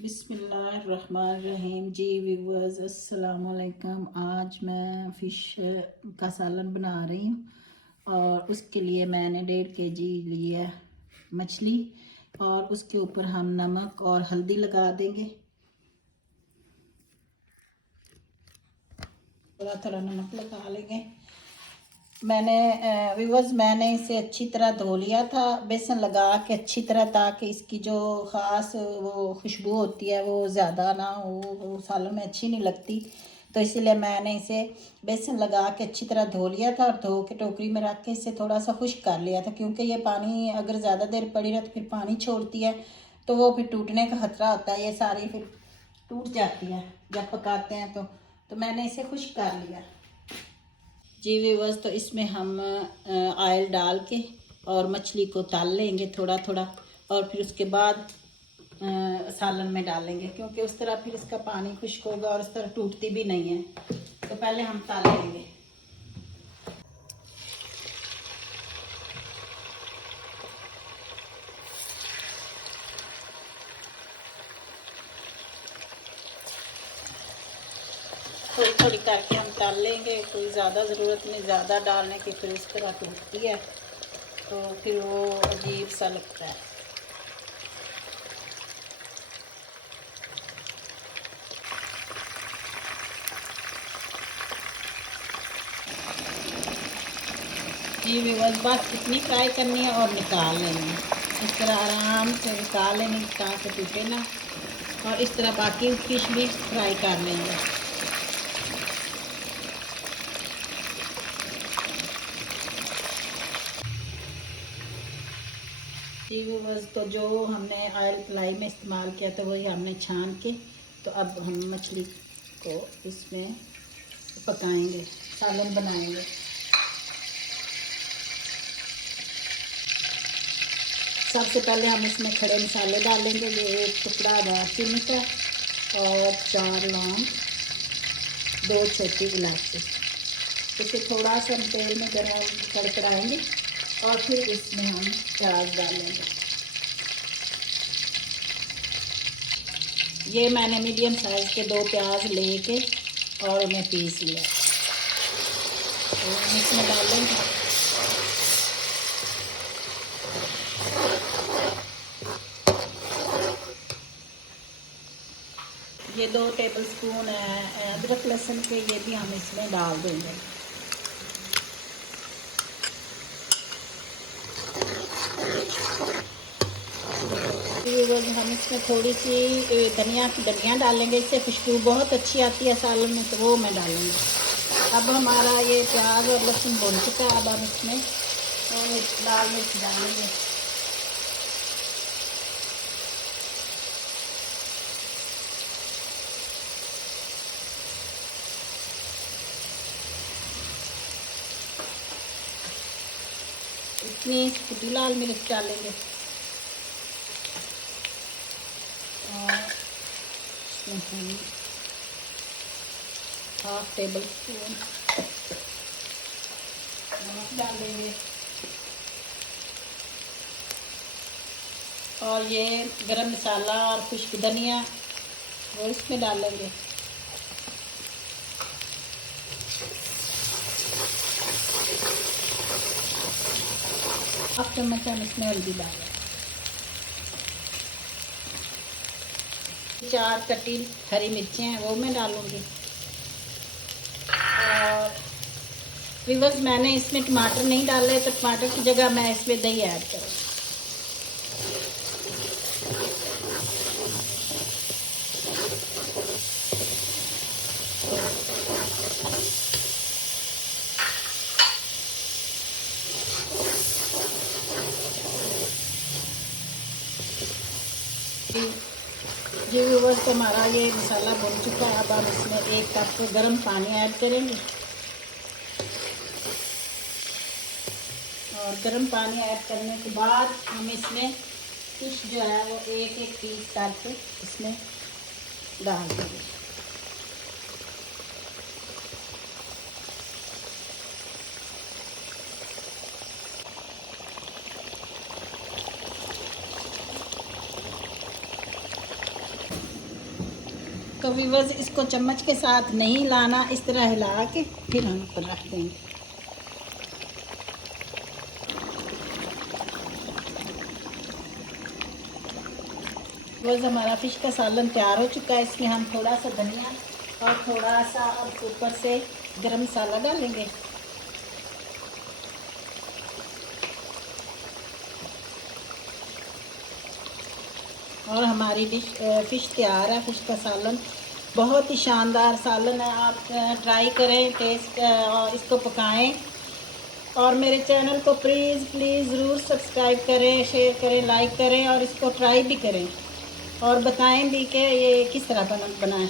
बिस्मिल्लाहिर्रहमानिर्रहीम जी व्यूवर्स अस्सलाम वालेकुम। आज मैं फ़िश का सालन बना रही हूँ और उसके लिए मैंने 1.5 kg लिया मछली और उसके ऊपर हम नमक और हल्दी लगा देंगे। थोड़ा थोड़ा नमक लगा लेंगे। मैंने इसे अच्छी तरह धो लिया था बेसन लगा के अच्छी तरह, ताकि इसकी जो ख़ास वो खुशबू होती है वो ज़्यादा ना हो, वो सालन में अच्छी नहीं लगती। तो इसीलिए मैंने इसे बेसन लगा के अच्छी तरह धो लिया था और धो के टोकरी में रख के इसे थोड़ा सा खुश्क कर लिया था, क्योंकि ये पानी अगर ज़्यादा देर पड़ी रहे तो फिर पानी छोड़ती है, तो वो फिर टूटने का ख़तरा होता है। ये सारी फिर टूट जाती है जब पकाते हैं तो मैंने इसे खुश्क कर लिया जी व्यूअर्स। तो इसमें हम ऑयल डाल के और मछली को तल लेंगे थोड़ा थोड़ा, और फिर उसके बाद सालन में डालेंगे, क्योंकि उस तरह फिर इसका पानी खुश्क होगा और उस तरह टूटती भी नहीं है। तो पहले हम तल लेंगे। थोड़ी थोड़ी करके हम तल लेंगे, कोई ज़्यादा ज़रूरत नहीं ज़्यादा डालने की, फिर उस तरह टूटती है तो फिर वो अजीब सा लगता है। जी व्यूअर्स, बस इतनी फ्राई करनी है और निकाल लेनी है। इस तरह आराम से निकाल लेनी ताकि टूटे ना, और इस तरह बाकी फिश भी फ्राई कर लेंगे। जी व्यूअर्स, तो जो हमने ऑयल फ्राई में इस्तेमाल किया था वही हमने छान के, तो अब हम मछली को इसमें पकाएंगे, सालन बनाएंगे। सबसे पहले हम इसमें खड़े मसाले डालेंगे। ये एक टुकड़ा दालचीनी का और 4 लौंग, 2 छोटी इलायची। इसे थोड़ा सा हम तेल में गरम कड़कड़ाएंगे और फिर इसमें हम प्याज डालेंगे। ये मैंने मीडियम साइज़ के 2 प्याज लेके और उन्हें पीस लिया, तो हम इसमें डालेंगे। ये 2 टेबलस्पून अदरक लहसुन के, ये भी हम इसमें डाल देंगे। हम इसमें थोड़ी सी धनिया डालेंगे, इससे खुशबू बहुत अच्छी आती है सालन में, तो वो मैं डालूँगी। अब हमारा ये प्याज और लहसुन भुन चुका है। अब हम इसमें लाल मिर्च डालेंगे। इतनी कुटी लाल मिर्च डालेंगे और इसमें हम 1/2 टेबलस्पून नमक डालेंगे और ये गरम मसाला और खुश्क धनिया वो इसमें डालेंगे। अब चम्मच हम इसमें हल्दी डालें। 4 कटी हरी मिर्चें हैं वो मैं डालूंगी। और व्यूअर्स, मैंने इसमें टमाटर नहीं डाले, तो टमाटर की जगह मैं इसमें दही ऐड करूँगी। जी व्यूअर्स, तो हमारा ये मसाला भुन चुका है। अब हम इसमें 1 कप गर्म पानी ऐड करेंगे और गर्म पानी ऐड करने के बाद हम इसमें फिश जो है वो एक एक पीस करके इसमें डाल देंगे। तो व्यूअर्स इसको चम्मच के साथ नहीं लाना, इस तरह हिला के फिर हम ऊपर रख देंगे। व्यूअर्स हमारा फ़िश का सालन तैयार हो चुका है। इसमें हम थोड़ा सा धनिया और थोड़ा सा अब ऊपर से गरम मसाला डालेंगे। और हमारी फ़िश तैयार है। फ़िश का सालन बहुत ही शानदार सालन है। आप ट्राई करें, टेस्ट और इसको पकाएं। और मेरे चैनल को प्लीज़ ज़रूर सब्सक्राइब करें, शेयर करें, लाइक करें और इसको ट्राई भी करें और बताएं भी कि ये किस तरह बना है।